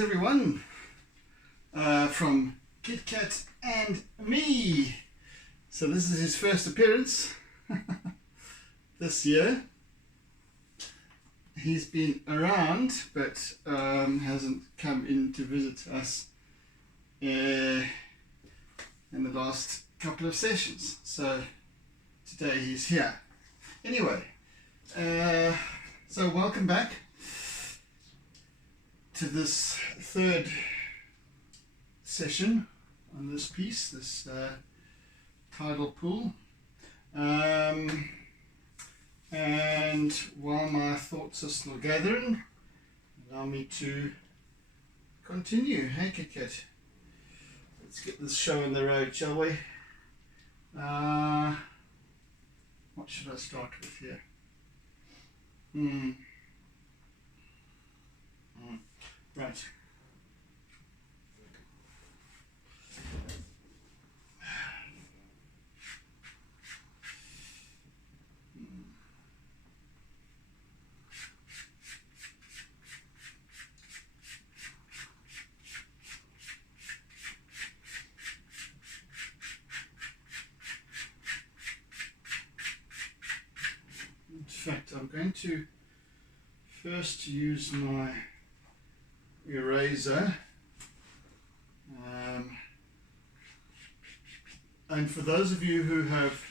Greetings everyone from Kit Kat and me. So this is his first appearance this year. He's been around but hasn't come in to visit us in the last couple of sessions. So today he's here. Anyway, so welcome back to this third session on this piece, this tidal pool. And while my thoughts are still gathering, allow me to continue. Hey Kit Kat, let's get this show on the road, shall we? What should I start with here? Right. In fact, I'm going to first use my eraser, and for those of you who have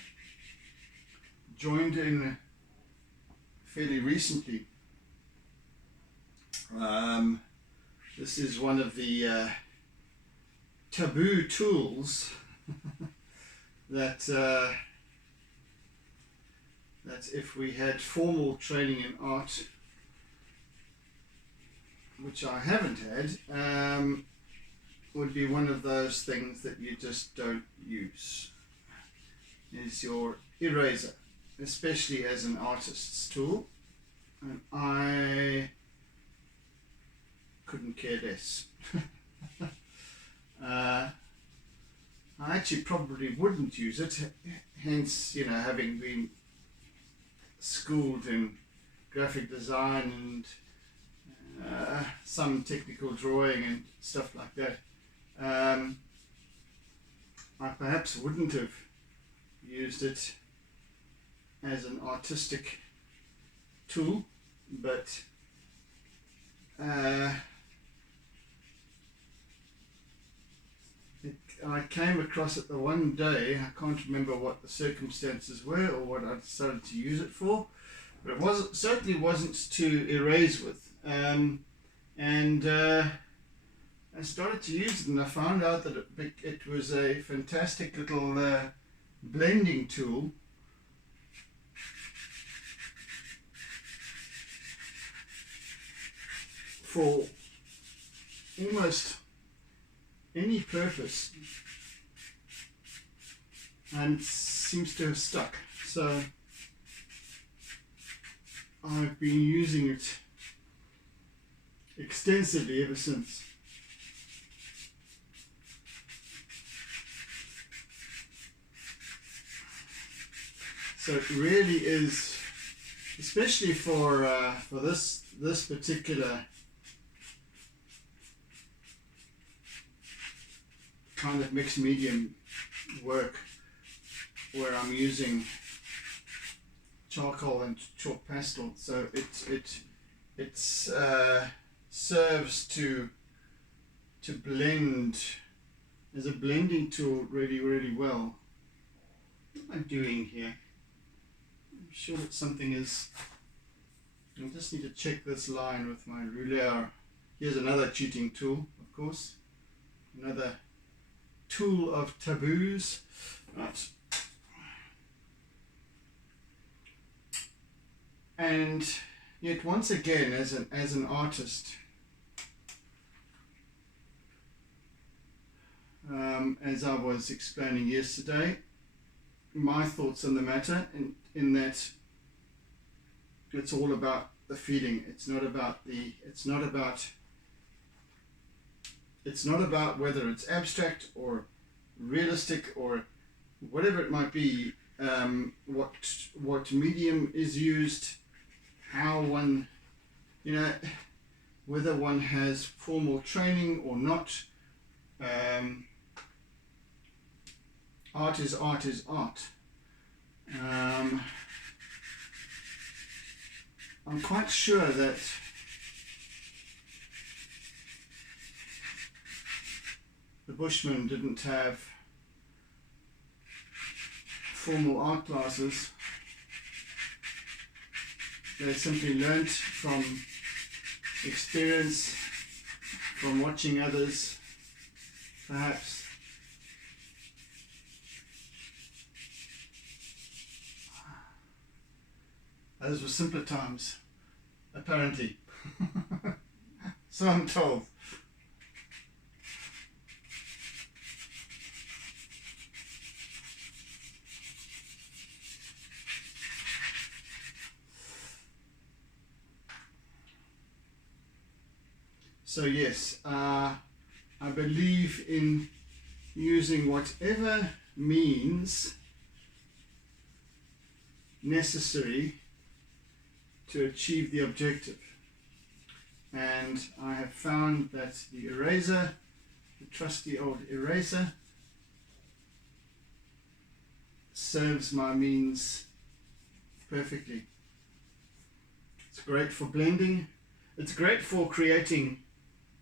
joined in fairly recently, this is one of the taboo tools that if we had formal training in art, which I haven't had, would be one of those things that you just don't use, is your eraser, especially as an artist's tool. And I couldn't care less. I actually probably wouldn't use it, hence, you know, having been schooled in graphic design and some technical drawing and stuff like that, I perhaps wouldn't have used it as an artistic tool, but I came across it the one day. I can't remember what the circumstances were or what I decided to use it for, but it certainly wasn't to erase with. I started to use it, and I found out that it was a fantastic little blending tool for almost any purpose, and seems to have stuck. So I've been using it extensively ever since. So it really is, especially for this particular kind of mixed medium work, where I'm using charcoal and chalk pastel. So it serves to blend as a blending tool really well. What am I doing here? I'm sure that something is. I just need to check this line with my ruler. Here's another cheating tool, of course. Another tool of taboos. Right. And yet once again, as an artist, as I was explaining yesterday, my thoughts on the matter, in that it's all about the feeling. It's not about whether it's abstract or realistic or whatever it might be, what medium is used, how one, you know, whether one has formal training or not. Art is art is art. I'm quite sure that the Bushmen didn't have formal art classes. They simply learnt from experience, from watching others, perhaps. Those were simpler times, apparently. So I'm told. So yes, I believe in using whatever means necessary to achieve the objective. And I have found that the eraser, the trusty old eraser, serves my means perfectly. It's great for blending. It's great for creating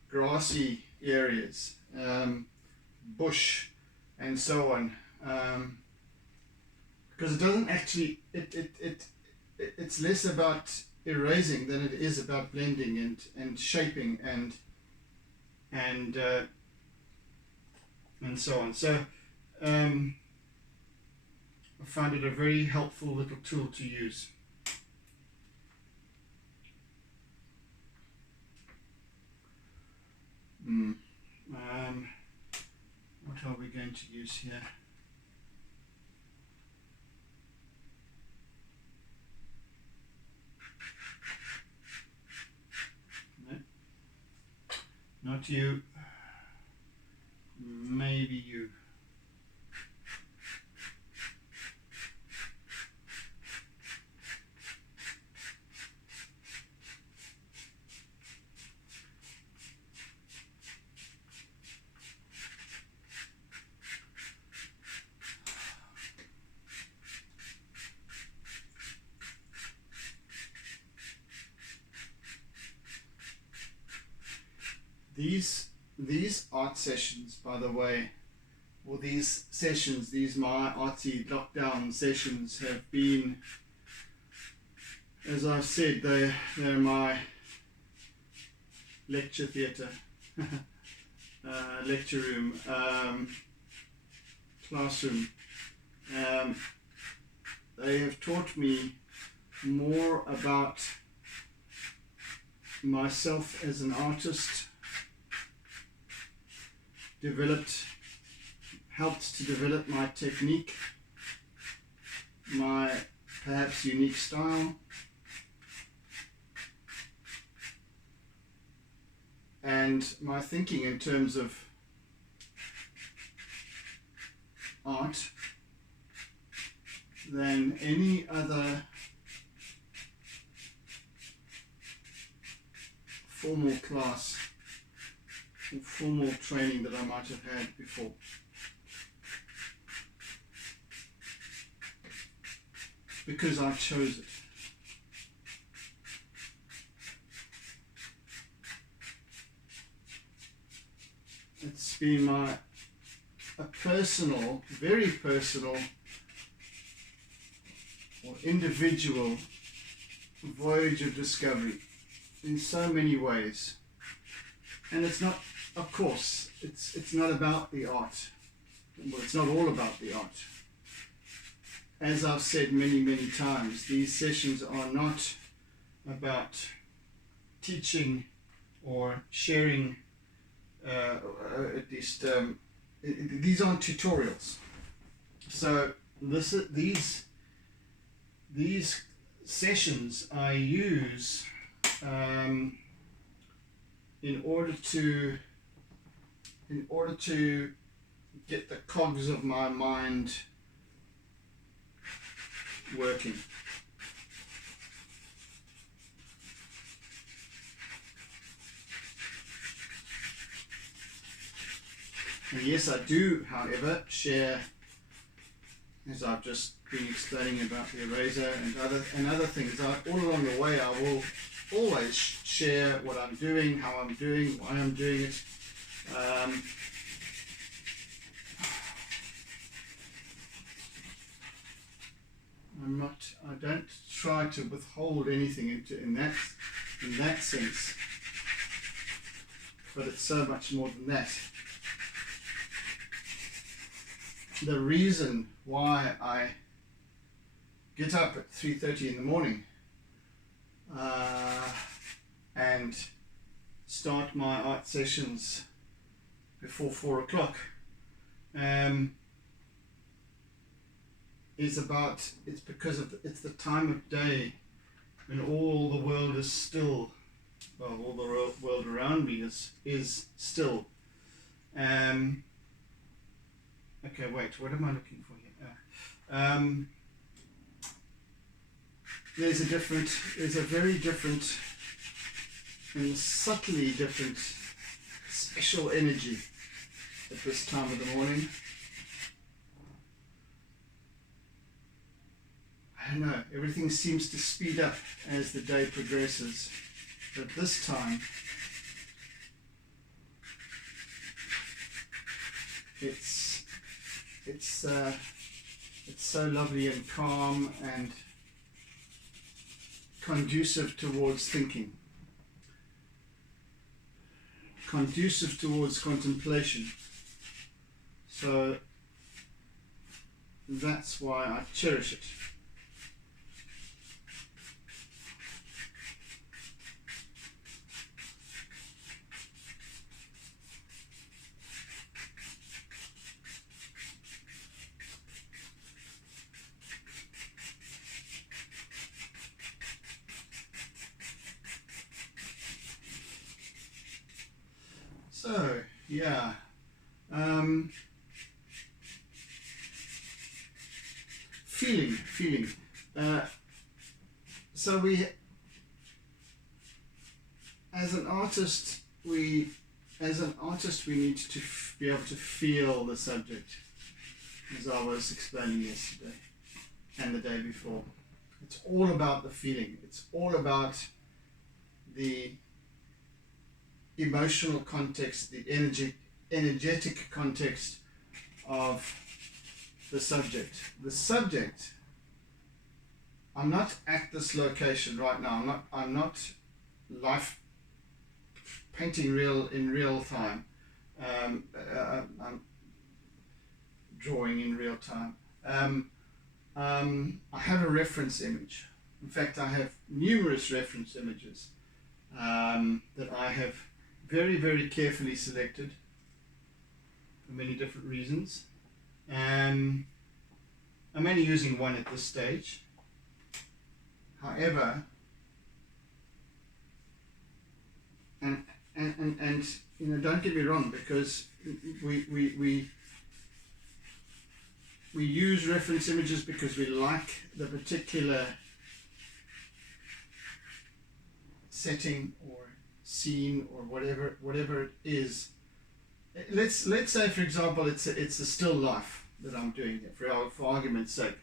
grassy areas, bush and so on, because it doesn't actually, it's less about erasing than it is about blending and shaping and so on. So I find it a very helpful little tool to use. What are we going to use here? No, not you. Maybe you. These art sessions, by the way, or these sessions, these my Artsy lockdown sessions have been, as I've said, they're my lecture theatre, lecture room, classroom. They have taught me more about myself as an artist, helped to develop my technique, my perhaps unique style, and my thinking in terms of art than any other formal class or formal training that I might have had before. Because I chose it. It's been a personal, very personal or individual voyage of discovery in so many ways. And it's not, of course, it's not about the art. Well, it's not all about the art. As I've said many, many times, these sessions are not about teaching or sharing, at least, these aren't tutorials. So these sessions I use in order to get the cogs of my mind working. And yes, I do, however, share, as I've just been explaining about the eraser and other things. All along the way, I will always share what I'm doing, how I'm doing, why I'm doing it. I don't try to withhold anything in that sense, but it's so much more than that. The reason why I get up at 3:30 in the morning and start my art sessions before 4 o'clock it's because it's the time of day when all the world is still. Well, all the world around me is still. Okay, wait, what am I looking for here? There's a very different and subtly different special energy at this time of the morning. I don't know, everything seems to speed up as the day progresses, but this time it's so lovely and calm and conducive towards thinking, conducive towards contemplation. So that's why I cherish it. So, yeah, feeling. So as an artist, we need to be able to feel the subject, as I was explaining yesterday and the day before. It's all about the feeling. It's all about the emotional context, the energetic context of the subject. The subject, I'm not at this location right now. I'm not life painting in real time. I'm drawing in real time. I have a reference image. In fact, I have numerous reference images that I have very, very carefully selected for many different reasons. I'm only using one at this stage. However, and don't get me wrong, because we use reference images because we like the particular setting or scene or whatever it is. Let's say, for example, it's a still life that I'm doing here for argument's sake.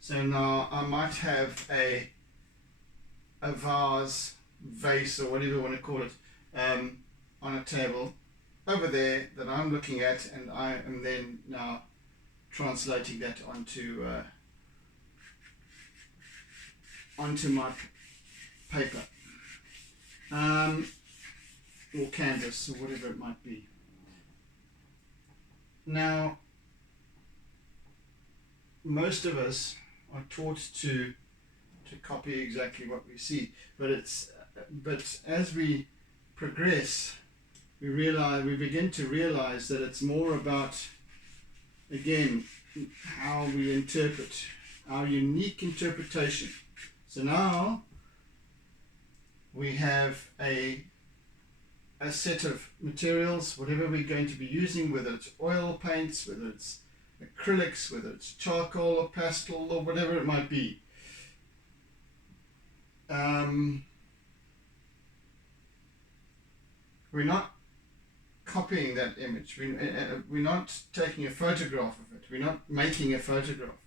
So now I might have a vase or whatever you want to call it on a table over there that I'm looking at, and I am then now translating that onto my paper. Or canvas, or whatever it might be. Now, most of us are taught to copy exactly what we see, but as we progress, we begin to realize that it's more about, again, how we interpret, our unique interpretation. So now we have a set of materials, whatever we're going to be using, whether it's oil paints, whether it's acrylics, whether it's charcoal or pastel or whatever it might be. We're not copying that image. We're not taking a photograph of it. We're not making a photograph.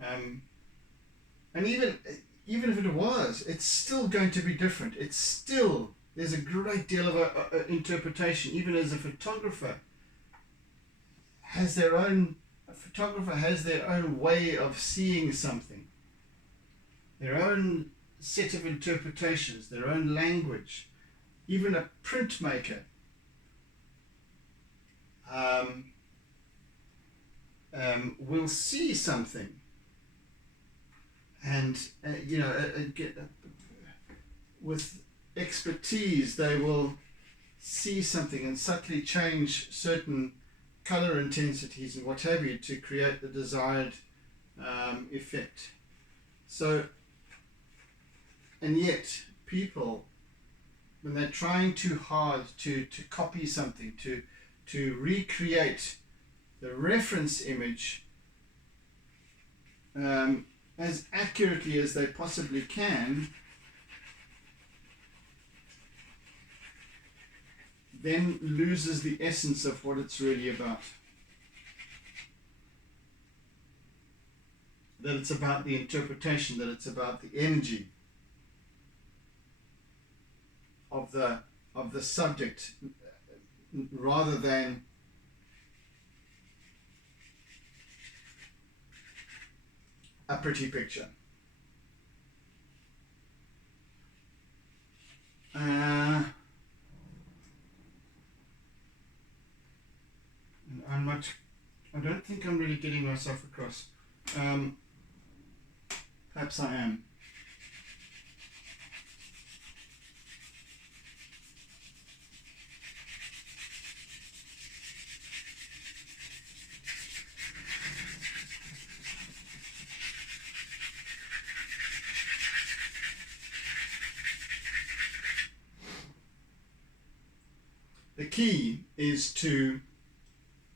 And even if it was, it's still going to be different. It's still, there's a great deal of interpretation. Even as a photographer has their own way of seeing something, their own set of interpretations, their own language. Even a printmaker will see something, and with expertise they will see something and subtly change certain color intensities and what have you to create the desired effect. So, and yet people, when they're trying too hard to copy something, to recreate the reference image as accurately as they possibly can, then loses the essence of what it's really about. That it's about the interpretation, that it's about the energy of the subject, rather than a pretty picture. I don't think I'm really getting myself across. Perhaps I am. The key is to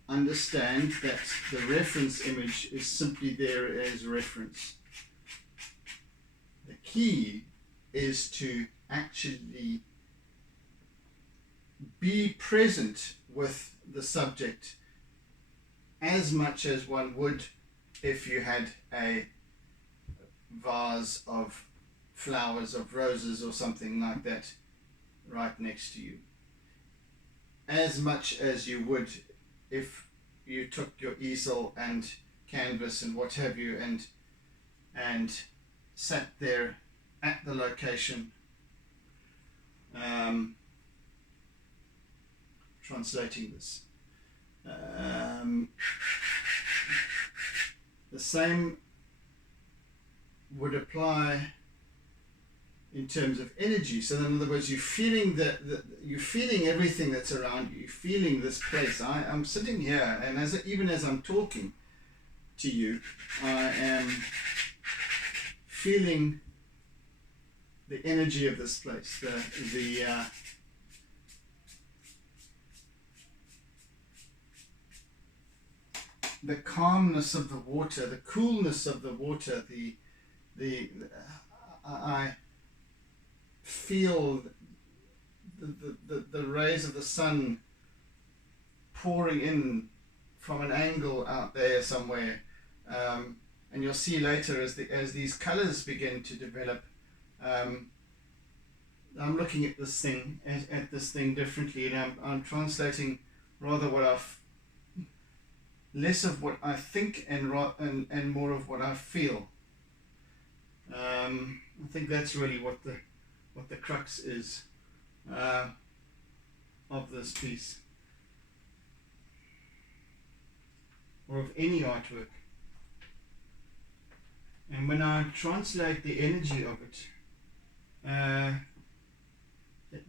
understand that the reference image is simply there as reference. The key is to actually be present with the subject as much as one would if you had a vase of flowers, of roses or something like that right next to you. As much as you would if you took your easel and canvas and what have you and sat there at the location translating this. The same would apply in terms of energy. So in other words, you're feeling you're feeling everything that's around you. You're feeling this place. I'm sitting here, and even as I'm talking to you, I am feeling the energy of this place. The calmness of the water, the coolness of the water. I feel the rays of the sun pouring in from an angle out there somewhere, and you'll see later as these colors begin to develop. I'm looking at this thing differently, and I'm translating rather less of what I think and more of what I feel. I think that's really what the crux is of this piece, or of any artwork. And when I translate the energy of it, it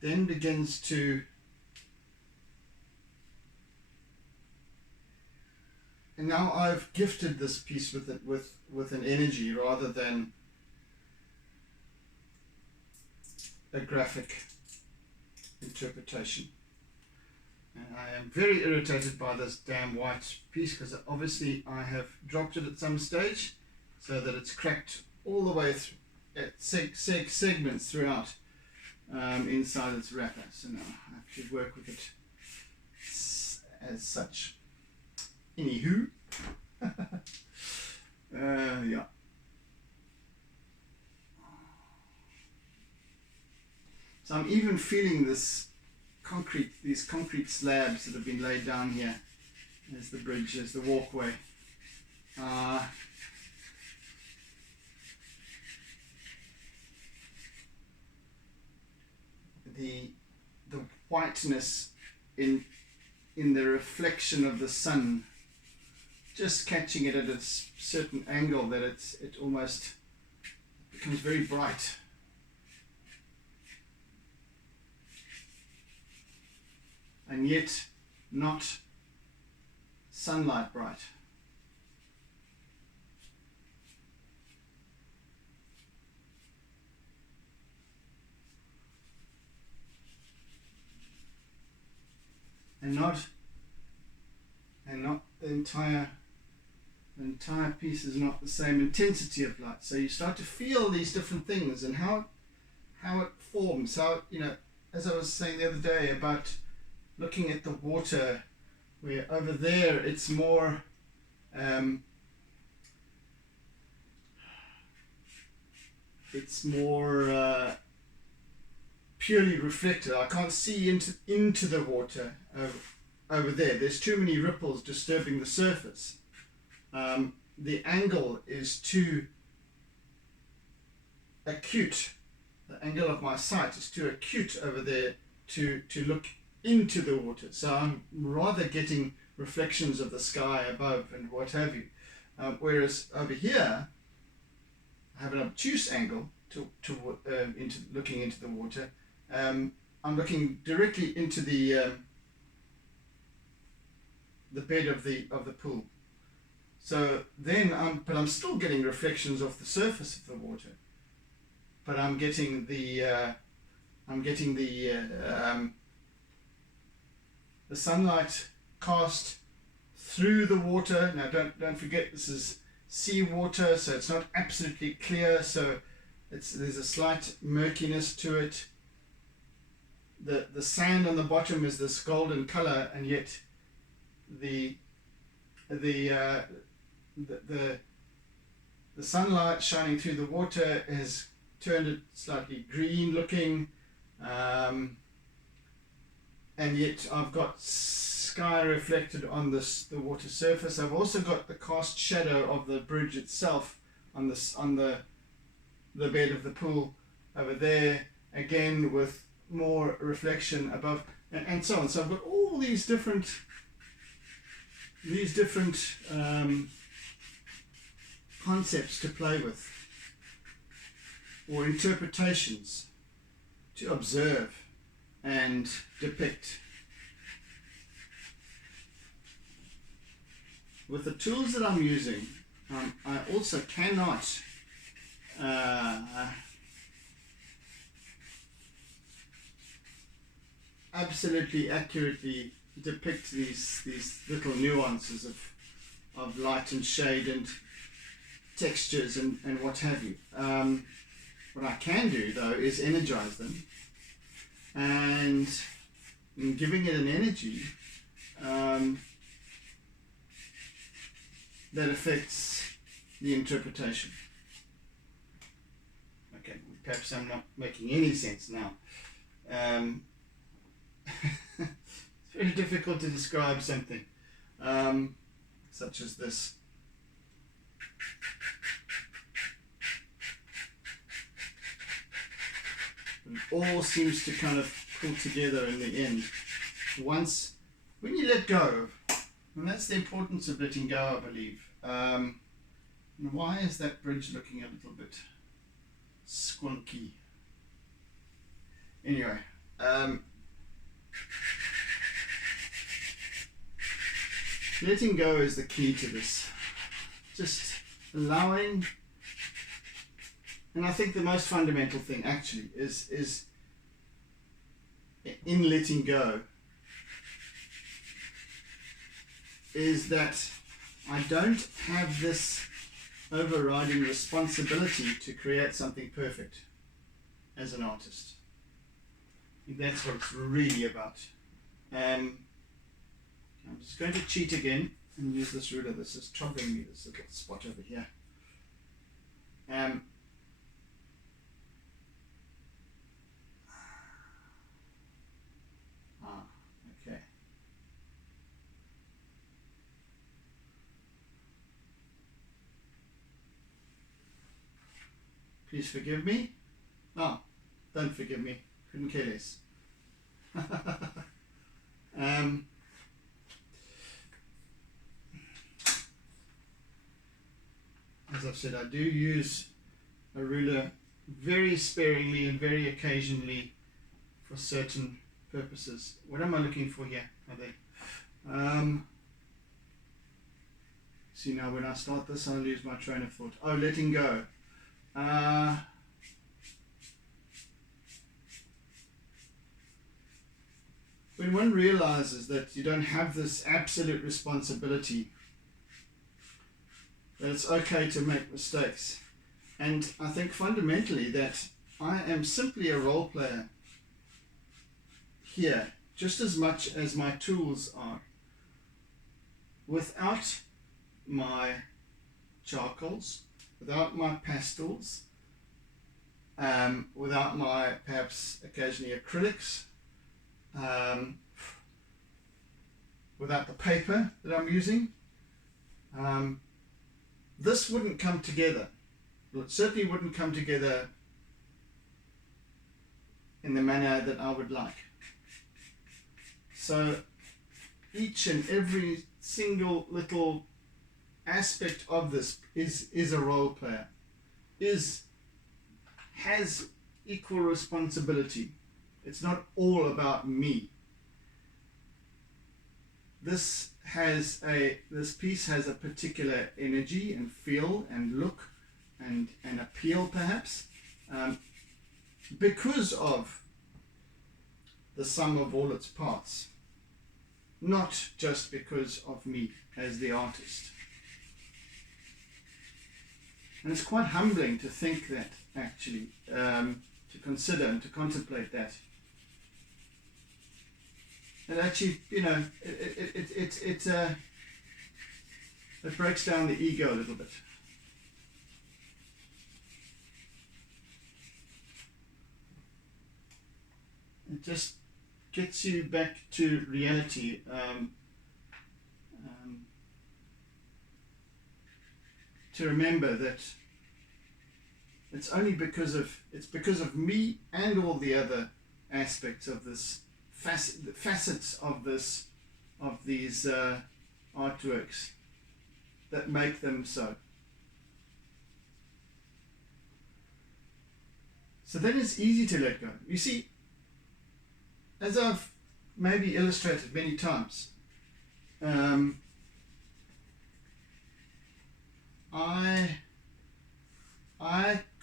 then begins to, and now I've gifted this piece with an energy rather than a graphic interpretation. And I am very irritated by this damn white piece, because obviously I have dropped it at some stage so that it's cracked all the way through at segments throughout. inside its wrapper. So now I have to work with it as such. Anywho, yeah. So I'm even feeling these concrete slabs that have been laid down here as the bridge, as the walkway. The whiteness in the reflection of the sun, just catching it at a certain angle that it almost becomes very bright. And yet not sunlight bright. And not the entire piece is not the same intensity of light. So you start to feel these different things and how it forms. How, you know, as I was saying the other day about looking at the water, where over there it's more purely reflected. I can't see into the water over there. There's too many ripples disturbing the surface. The angle is too acute. The angle of my sight is too acute over there to look into the water. So I'm rather getting reflections of the sky above and what have you. Whereas over here, I have an obtuse angle into looking into the water. I'm looking directly into the bed of the pool. So then I'm still getting reflections off the surface of the water. But I'm getting the sunlight cast through the water. Now don't forget, this is seawater, so it's not absolutely clear. So there's a slight murkiness to it. The sand on the bottom is this golden color, and yet the sunlight shining through the water has turned it slightly green looking, and yet I've got sky reflected on the water surface. I've also got the cast shadow of the bridge itself on the bed of the pool over there, again with more reflection above, and so on. So I've got all these different concepts to play with, or interpretations to observe and depict. With the tools that I'm using, I also cannot absolutely accurately depict these little nuances of light and shade and textures and what have you. What I can do though is energize them, and in giving it an energy that affects the interpretation. Okay, perhaps I'm not making any sense now. It's very difficult to describe something such as this. It all seems to kind of pull together in the end. When you let go, and that's the importance of letting go, I believe. Why is that bridge looking a little bit squonky? Anyway, letting go is the key to this. Just allowing, and I think the most fundamental thing actually is in letting go is that I don't have this overriding responsibility to create something perfect as an artist. think that's what it's really about. I'm just going to cheat again and use this ruler. This is troubling me, this little spot over here. Okay. Please forgive me. No, don't forgive me. Couldn't care less. As I've said, I do use a ruler very sparingly and very occasionally for certain purposes. What am I looking for here? Are they? See, now when I start this, I'll lose my train of thought. Oh, letting go. When one realizes that you don't have this absolute responsibility, that it's okay to make mistakes, and I think fundamentally that I am simply a role player here, just as much as my tools are. Without my charcoals, without my pastels, without my perhaps occasionally acrylics, without the paper that I'm using, this wouldn't come together. Well, it certainly wouldn't come together in the manner that I would like. So each and every single little aspect of this is a role player, has equal responsibility. It's not all about me. This piece has a particular energy and feel and look and appeal, perhaps, because of the sum of all its parts, not just because of me as the artist. And it's quite humbling to think that, actually, to consider and to contemplate that. And actually, you know, it breaks down the ego a little bit. It just gets you back to reality. To remember that it's only because of me and all the other aspects of this facets of these artworks that make them so. So then it's easy to let go. You see, as I've maybe illustrated many times, I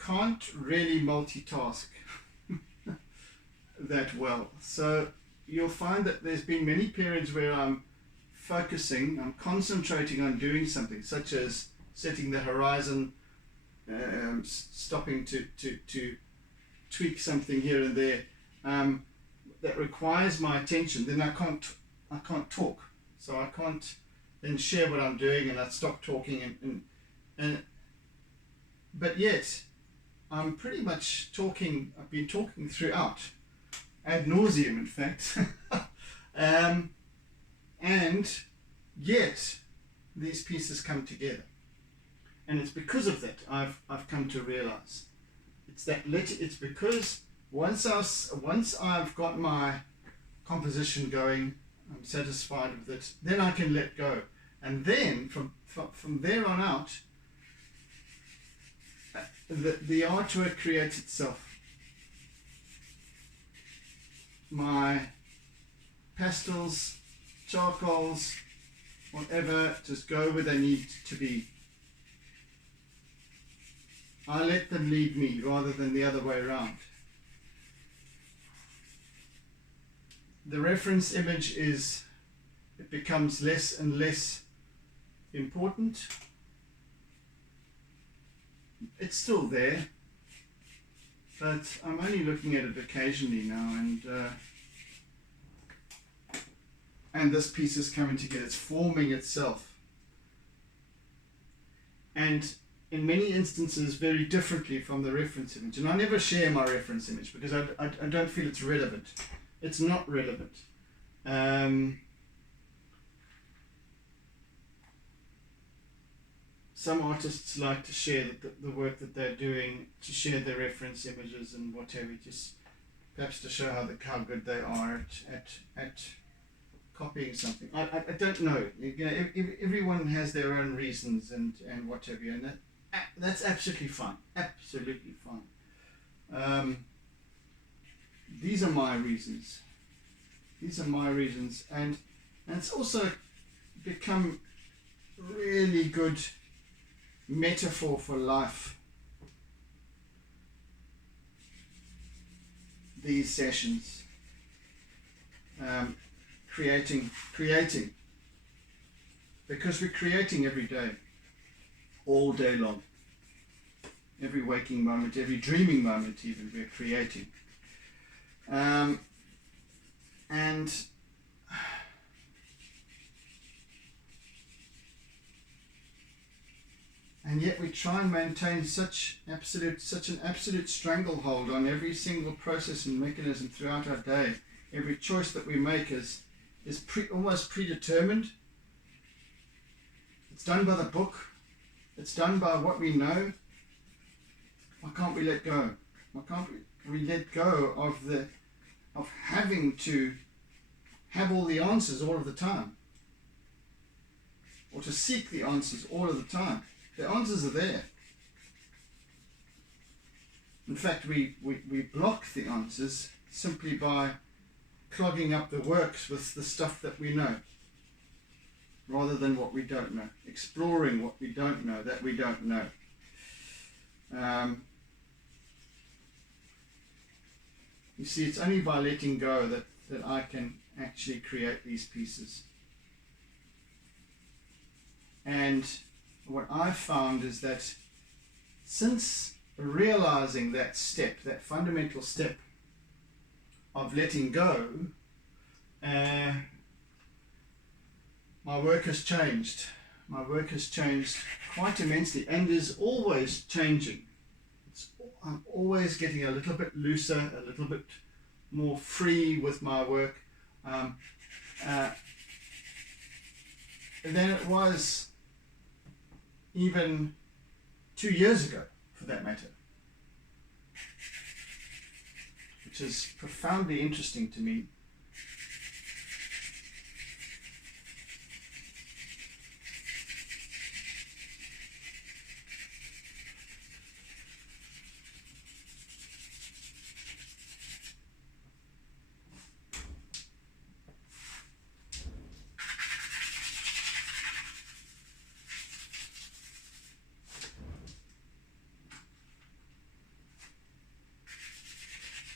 can't really multitask that well. So you'll find that there's been many periods where I'm concentrating on doing something, such as setting the horizon, stopping to tweak something here and there, that requires my attention. Then I can't talk. So I can't then share what I'm doing, and I'd stop talking but yet I'm pretty much talking. I've been talking throughout, ad nauseum, in fact. And yet these pieces come together, and it's because of that I've come to realize it's because once I've got my composition going, I'm satisfied with it, then I can let go, and then from there on out, the artwork creates itself. My pastels, charcoals, whatever, just go where they need to be. I let them lead me rather than the other way around. The reference image it becomes less and less important. It's still there, but I'm only looking at it occasionally now, and this piece is coming together. It's forming itself, and in many instances very differently from the reference image. And I never share my reference image because I don't feel it's relevant. It's not relevant. Some artists like to share the work that they're doing, to share their reference images and whatever, just perhaps to show how good they are at copying something. I don't know. You know, everyone has their own reasons and what have you, and that's absolutely fine. Absolutely fine. These are my reasons. These are my reasons, and it's also become really good metaphor for life. These sessions, creating, because we're creating every day, all day long, every waking moment, every dreaming moment, even we're creating, and yet we try and maintain such an absolute stranglehold on every single process and mechanism throughout our day. Every choice that we make is almost predetermined. It's done by the book. It's done by what we know. Why can't we let go? Why can't we let go of having to have all the answers all of the time, or to seek the answers all of the time? The answers are there. In fact, we block the answers simply by clogging up the works with the stuff that we know, rather than what we don't know, exploring what we don't know, that we don't know. You see, it's only by letting go that I can actually create these pieces. And what I've found is that since realizing that step, that fundamental step of letting go, my work has changed. My work has changed quite immensely and is always changing. I'm always getting a little bit looser, a little bit more free with my work than it was even 2 years ago, for that matter, which is profoundly interesting to me.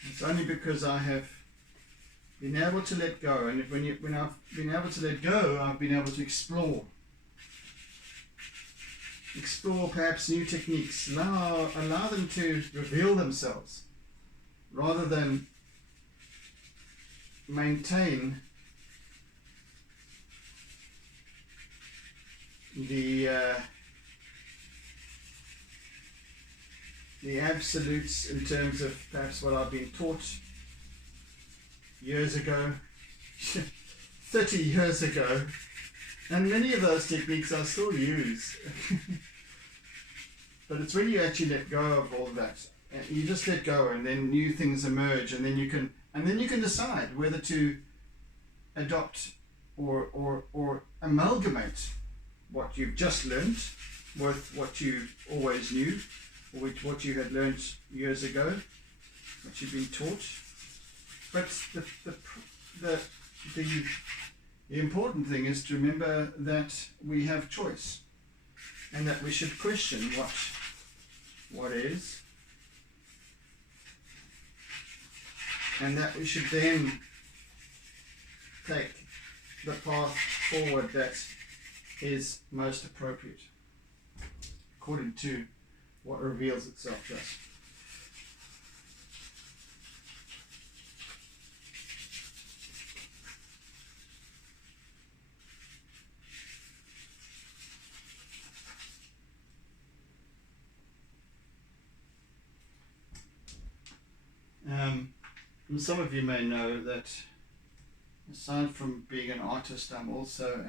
It's only because I have been able to let go, and when I've been able to let go, I've been able to explore perhaps new techniques, allow them to reveal themselves, rather than maintain the absolutes in terms of perhaps what I've been taught years ago, 30 years ago, and many of those techniques I still use. But it's when you actually let go of all that, and you just let go, and then new things emerge, and then you can decide whether to adopt or amalgamate what you've just learned with what you always knew, or what you had learned years ago, what you've been taught. But the important thing is to remember that we have choice, and that we should question what is, and that we should then take the path forward that is most appropriate according to what reveals itself to us. some of you may know that aside from being an artist, I'm also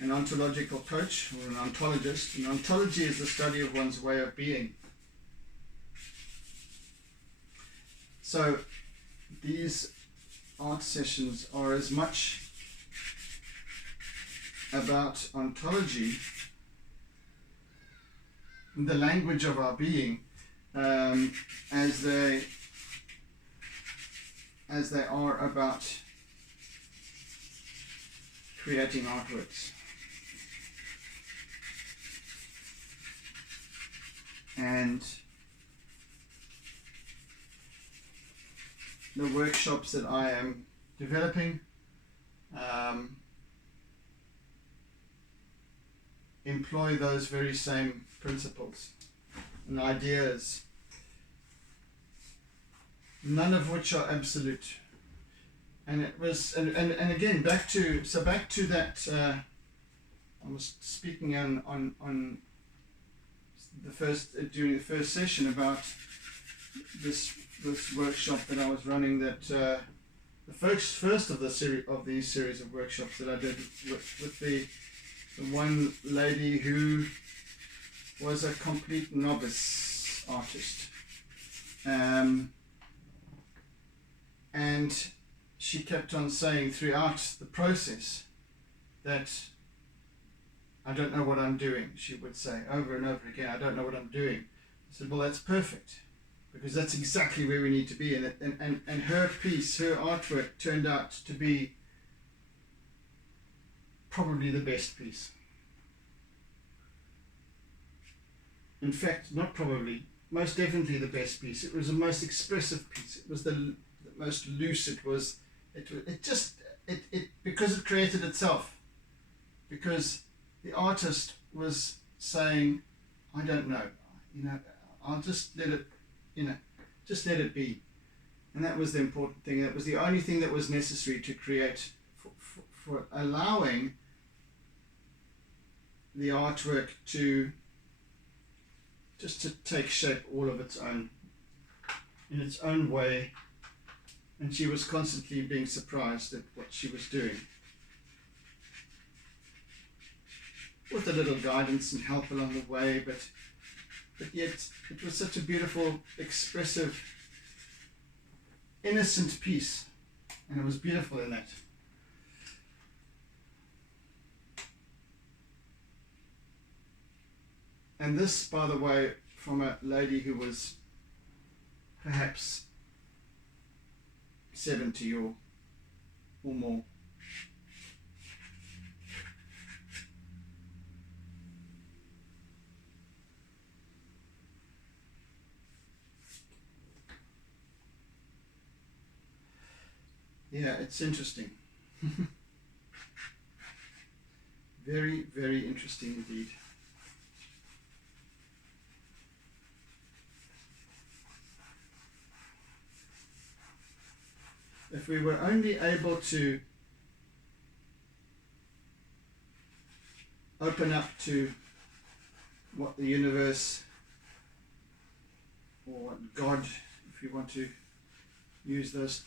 an ontological coach or an ontologist. And ontology is the study of one's way of being. So these art sessions are as much about ontology, the language of our being, as they are about creating artworks. And the workshops that I am developing employ those very same principles and ideas, none of which are absolute. And it was, and again, back to that, I was speaking on the first, during the first session about this workshop that I was running, that the first of these series of workshops that I did with the one lady who was a complete novice artist, and she kept on saying throughout the process that I don't know what I'm doing. She would say over and over again, I don't know what I'm doing. I said, well, that's perfect, because that's exactly where we need to be. And her piece, her artwork turned out to be probably the best piece. In fact, not probably, most definitely the best piece. It was the most expressive piece. It was the most loose. It was, because it created itself. Because the artist was saying, I don't know, I'll just let it, just let it be. And that was the important thing. That was the only thing that was necessary to create, for allowing the artwork to take shape all of its own, in its own way. And she was constantly being surprised at what she was doing, with a little guidance and help along the way, but yet it was such a beautiful, expressive, innocent piece, and it was beautiful in that. And this, by the way, from a lady who was perhaps 70 or more. Yeah, it's interesting. Very, very interesting indeed. If we were only able to open up to what the universe, or what God, if you want to use those,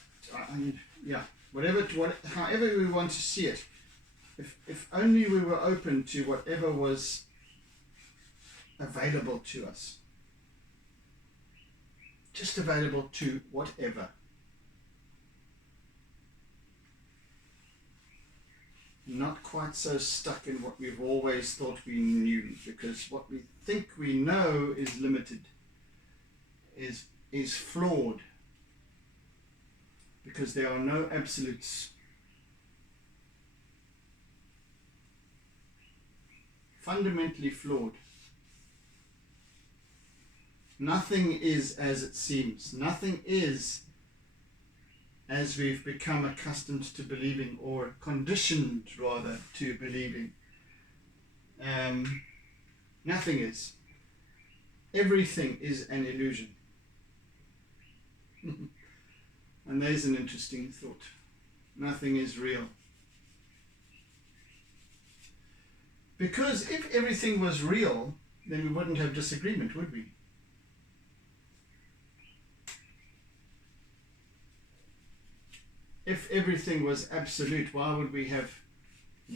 however we want to see it, if only we were open to whatever was available to us, just available to whatever. Not quite so stuck in what we've always thought we knew, because what we think we know is limited, is flawed, because there are no absolutes. Fundamentally flawed. Nothing is as it seems. Nothing is as we've become accustomed to believing, or conditioned rather to believing. Nothing is. Everything is an illusion. And there's an interesting thought. Nothing is real. Because if everything was real, then we wouldn't have disagreement, would we? everything was absolute, why would we have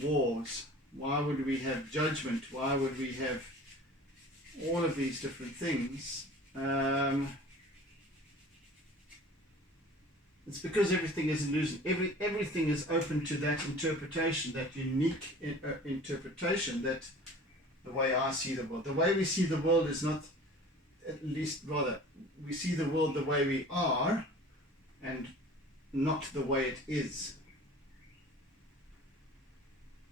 wars? Why would we have judgment? Why would we have all of these different things? It's because everything is illusion. Everything is open to that interpretation, that unique interpretation, that the way I see the world. The way we see the world is not, at least rather, we see the world the way we are and not the way it is.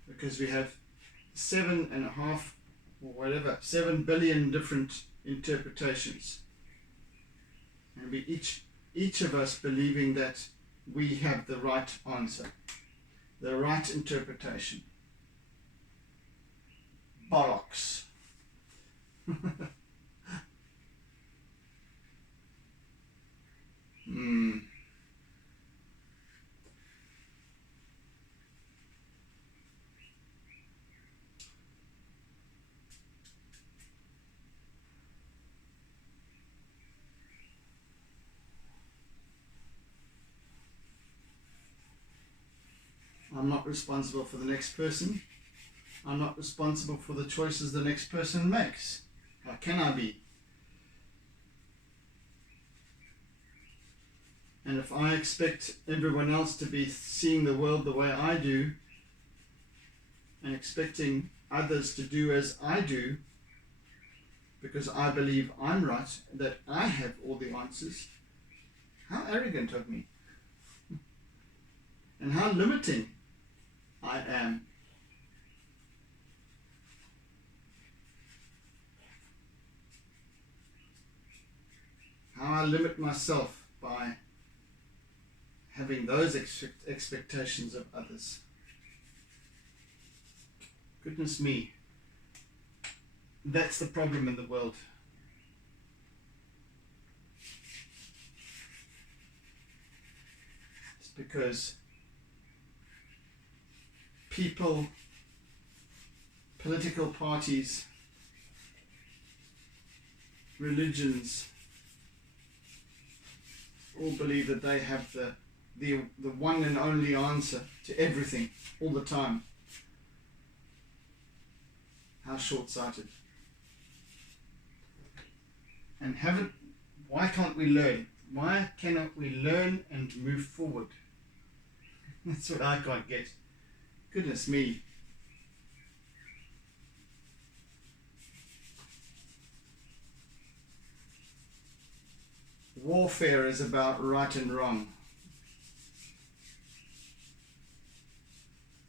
Because we have 7.5 or whatever, 7 billion different interpretations. And we each of us believing that we have the right answer, the right interpretation. Bollocks. I'm not responsible for the next person. I'm not responsible for the choices the next person makes. How can I be? And if I expect everyone else to be seeing the world the way I do, and expecting others to do as I do, because I believe I'm right, that I have all the answers, how arrogant of me. And how limiting I am. How I limit myself by having those expectations of others. Goodness me. That's the problem in the world. It's because people, political parties, religions, all believe that they have the one and only answer to everything all the time. How short-sighted. And why can't we learn? Why cannot we learn and move forward? That's what I can't get. Goodness me. Warfare is about right and wrong.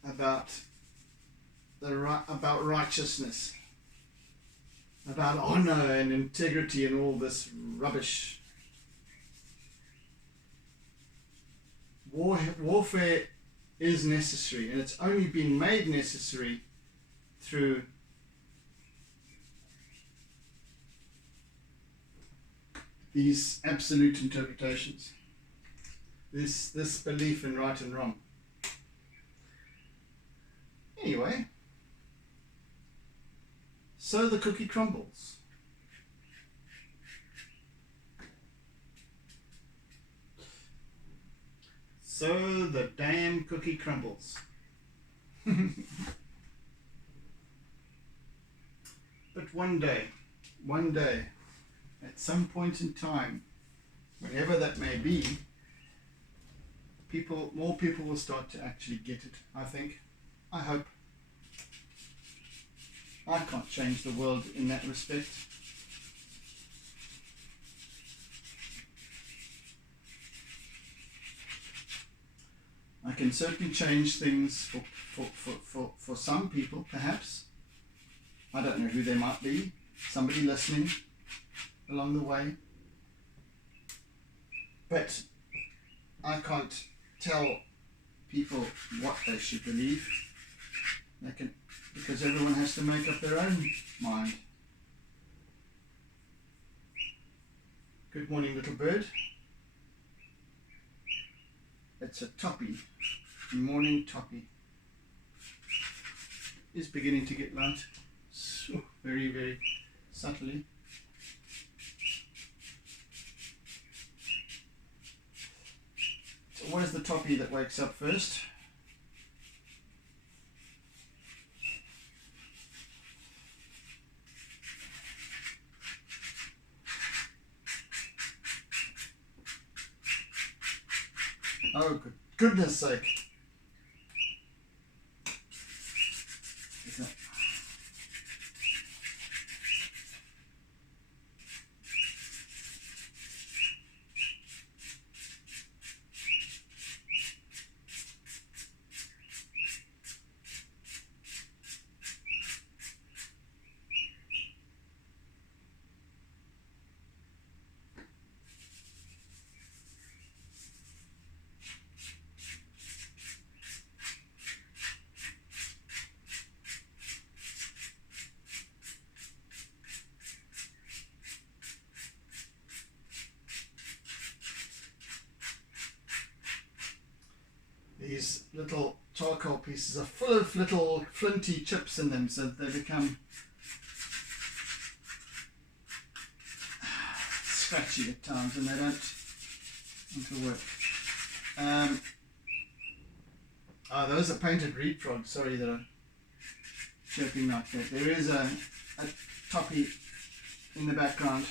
About righteousness. About honor and integrity and all this rubbish. Warfare is necessary, and it's only been made necessary through these absolute interpretations, this belief in right and wrong. Anyway, so the cookie crumbles. So the damn cookie crumbles. But one day, at some point in time, whenever that may be, more people will start to actually get it, I think. I hope. I can't change the world in that respect. I can certainly change things for some people, perhaps. I don't know who they might be. Somebody listening along the way. But I can't tell people what they should believe. They can, because everyone has to make up their own mind. Good morning, little bird. It's a toppy, morning toppy. It's beginning to get light, so very, very subtly. It's what is the toppy that wakes up first? Oh, goodness sake. Okay. These little charcoal pieces are full of little flinty chips in them, so that they become scratchy at times and they don't want to work. Those are painted reed frogs, sorry that I'm chirping like that. There is a toppy in the background.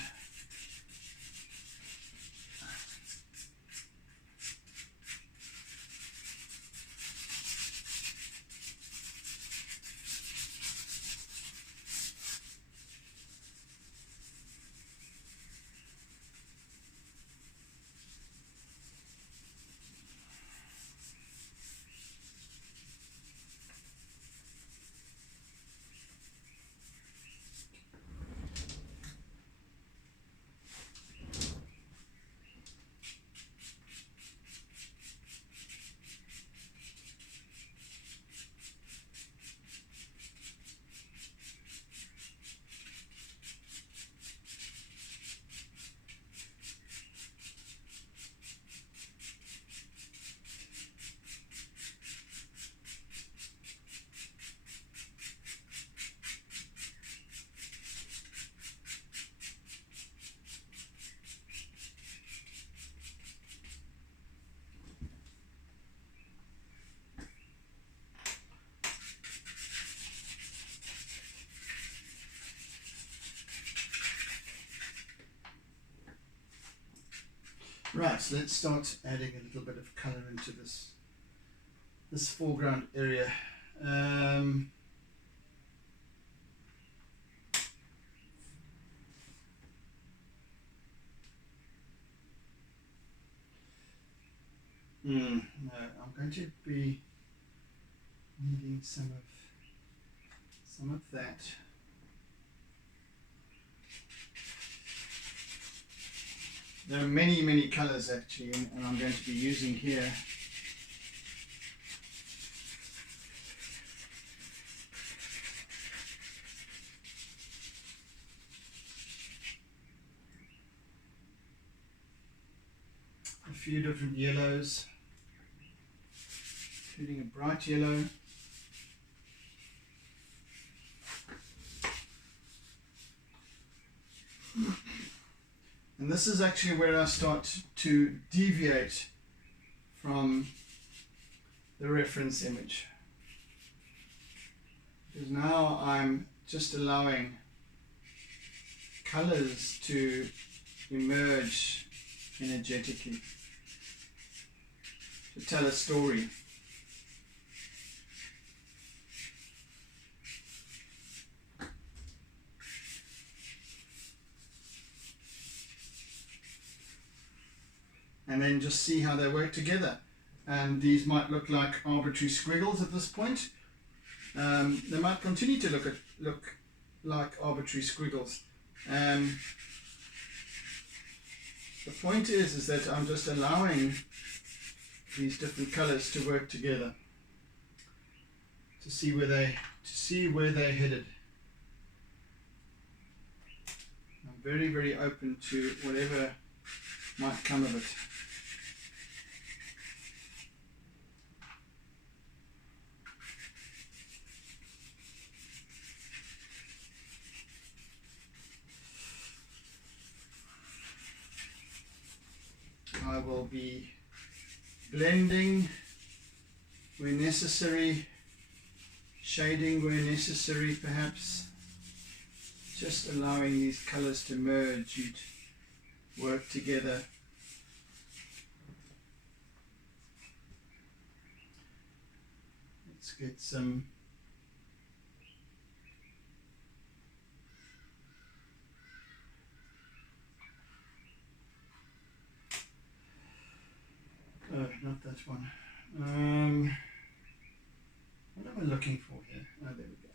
Right, so let's start adding a little bit of colour into this foreground area. No, I'm going to be needing some of that. There are many colours actually, and I'm going to be using here. A few different yellows, including a bright yellow. And this is actually where I start to deviate from the reference image. Because now I'm just allowing colors to emerge energetically, to tell a story. And then just see how they work together. And these might look like arbitrary squiggles at this point. They might continue to look like arbitrary squiggles. The point is that I'm just allowing these different colors to work together to see where they're headed. I'm very open to whatever might come of it. I will be blending where necessary, shading where necessary perhaps, just allowing these colors to merge and work together. Let's get some not that one. What am I looking for here? Oh, there we go.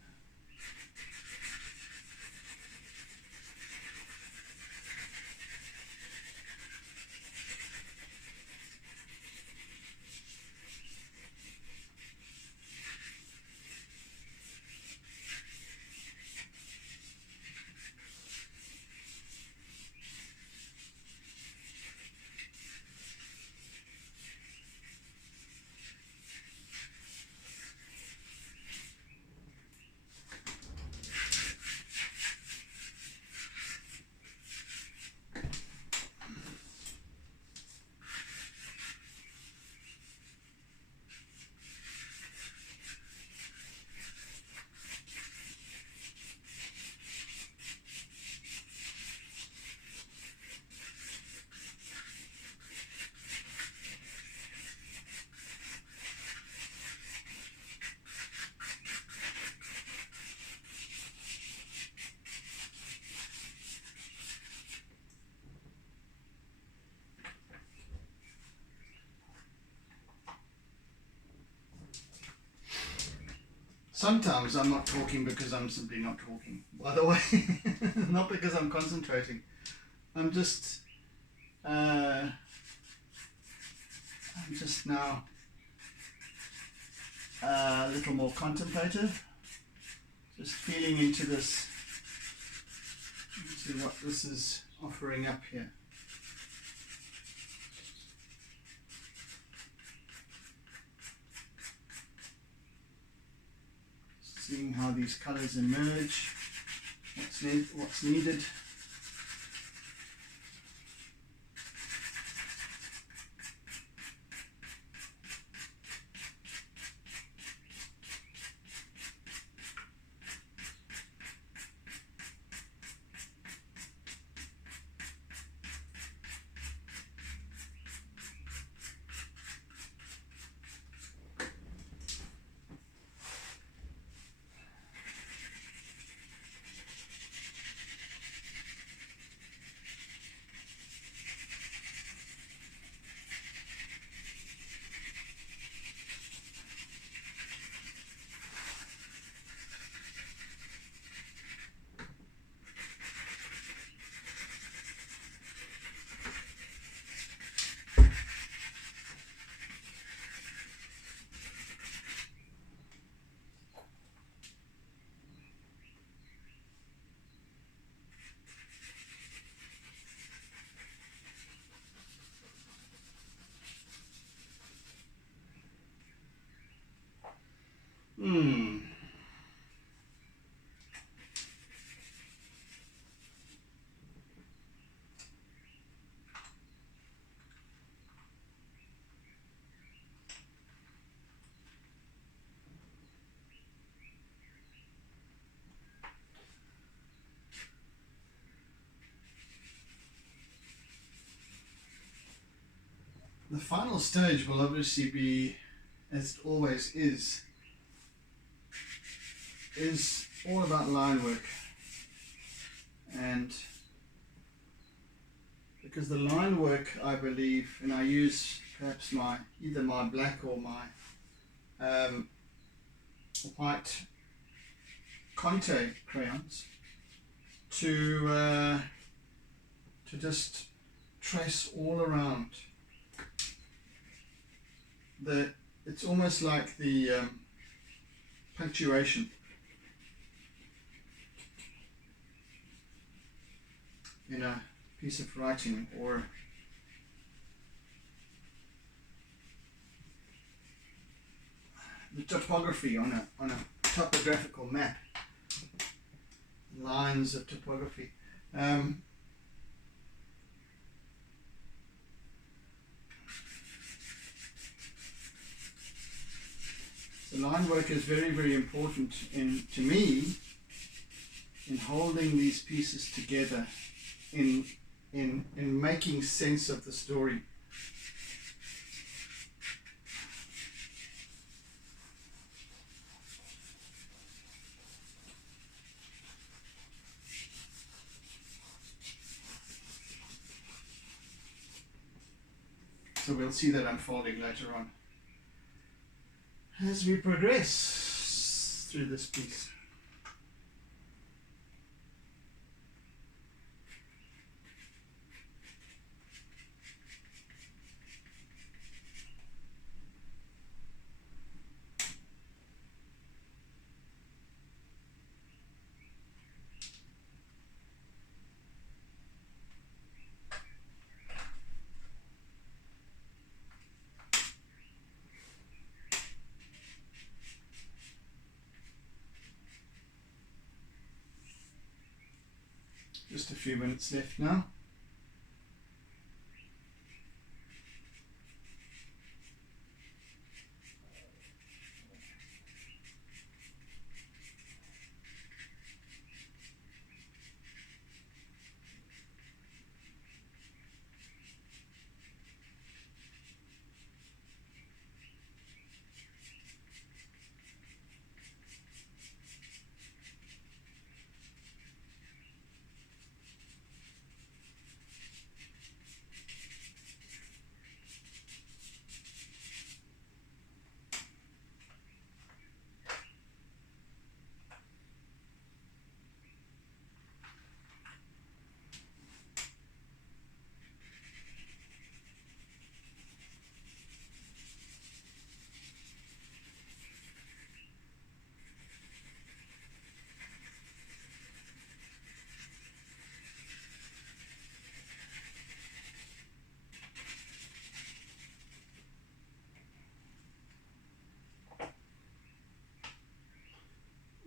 Sometimes I'm not talking because I'm simply not talking, by the way. Not because I'm concentrating. I'm just now a little more contemplative, just feeling into this, into what this is offering up here. Seeing how these colors emerge, what's needed. The final stage will obviously be, as it always is all about line work. And because the line work, I believe, and I use perhaps either my black or my white conté crayons to just trace all around. It's almost like the punctuation in a piece of writing, or the topography on a topographical map, lines of topography. The line work is very, very important to me in holding these pieces together, in making sense of the story. So we'll see that unfolding later on as we progress through this piece. Just a few minutes left now.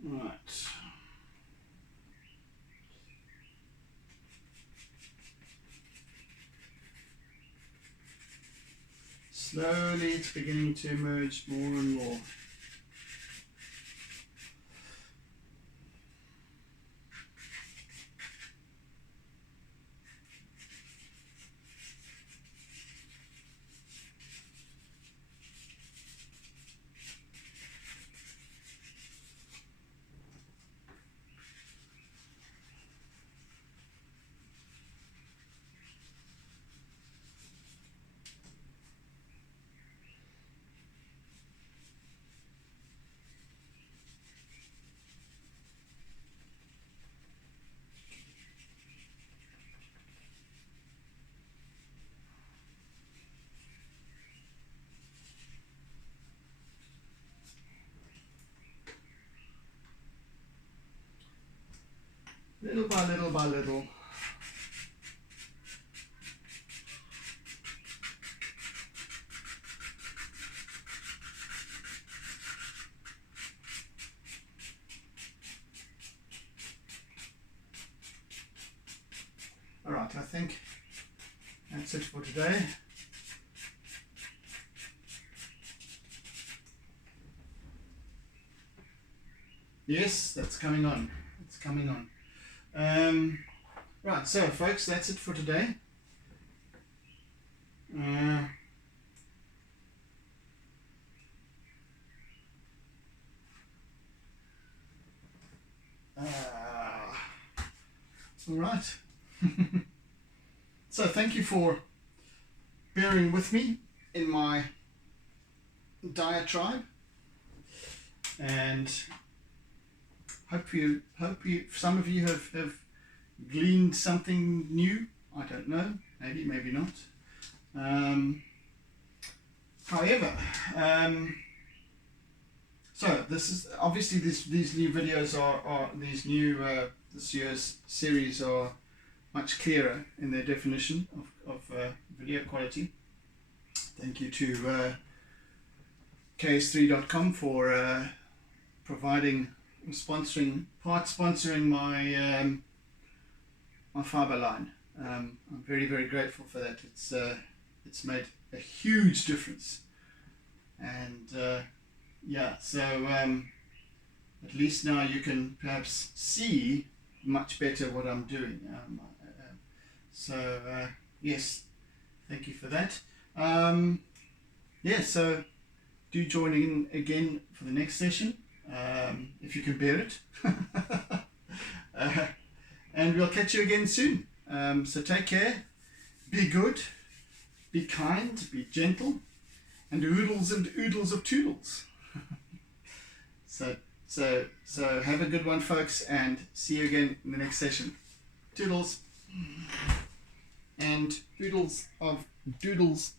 Right. Slowly it's beginning to emerge more and more. Little by little by little. All right, I think that's it for today. Yes, that's coming on. It's coming on. Right, so folks, that's it for today. All right. So thank you for bearing with me in my diatribe, and hope some of you have gleaned something new. I don't know, maybe not. However, so this is obviously these new videos are these new this year's series are much clearer in their definition of video quality. Thank you to ks3.com for sponsoring my my fiber line. I'm very, very grateful for that. It's made a huge difference, and yeah, so at least now you can perhaps see much better what I'm doing. Yes, thank you for that. Yeah, so do join in again for the next session, if you can bear it. And we'll catch you again soon. So take care, be good, be kind, be gentle, and oodles and oodles of toodles. So have a good one, folks, and see you again in the next session. Toodles and oodles of doodles.